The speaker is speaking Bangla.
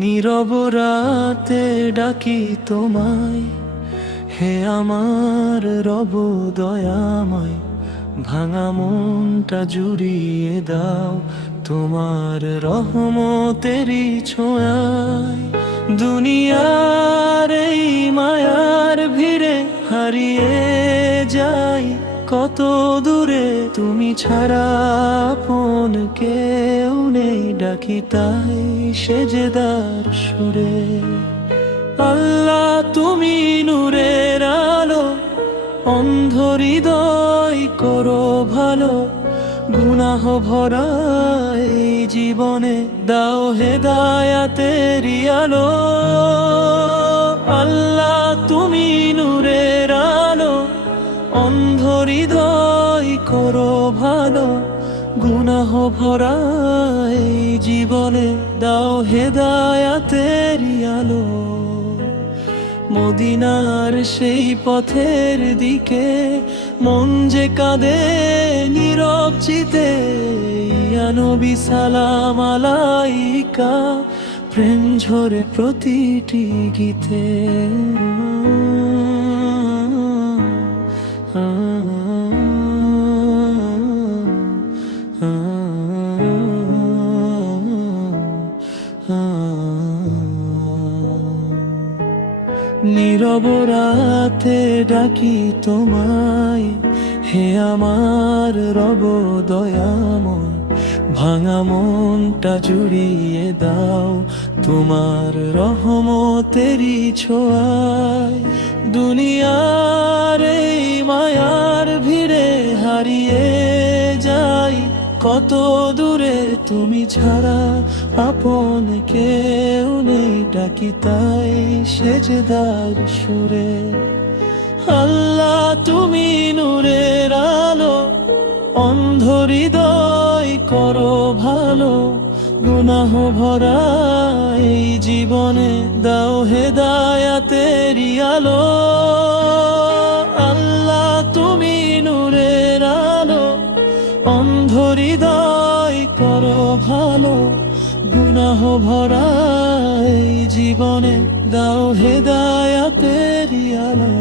নীরব রাতে ডাকি তোমায়, হে আমার রব দয়াময়। ভাঙা মনটা জুড়িয়ে দাও তোমার রহমতেরই ছোঁয়ায়। দুনিয়ার এই মায়ার ভিড়ে হারিয়ে যাই, কত দূরে তুমি ছাড়া আপন কেউ নেই। ডাকি তাই সেজদার সুরে, আল্লাহ তুমি নূরের আলো, অন্ধ হৃদয় করো ভালো। গুনাহ ভরা এই জীবনে দাও হেদায়াতেরি আলো। আল্লাহ তুমি নূরের আলো, অন্ধ হৃদয় করো ভালো। গুনাহ ভরা এই জীবনে দাও হেদায়াতেরি আলো। মদিনার সেই পথের দিকে মন যে কাঁদে নীরব চিতে। ইয়া নবী সালাম আলাইকা, প্রেম ঝরে প্রতিটি গীতে। নীরব রাতে ডাকি তোমায়, হে আমার রব দয়াময়। ভাঙা মনটা জুড়িয়ে দাও তোমার রহমতেরি ছোঁয়ায়। দুনিয়ার এই মায়ার ভিড়ে হারিয়ে যাই, কত দূরে তুমি ছাড়া আপন কেউ নেই। ডাকি তাই সেজদার সুরে, আল্লাহ তুমি নূরের আলো, অন্ধ হৃদয় করো ভালো। গুনাহ ভরা এই জীবনে দাও হেদায়াতেরি আলো। আল্লাহ তুমি নূরের আলো, অন্ধ হৃদয় করো ভালো। গুনাহ ভরা এই জীবনে দাও হেদায়াতেরি আলো।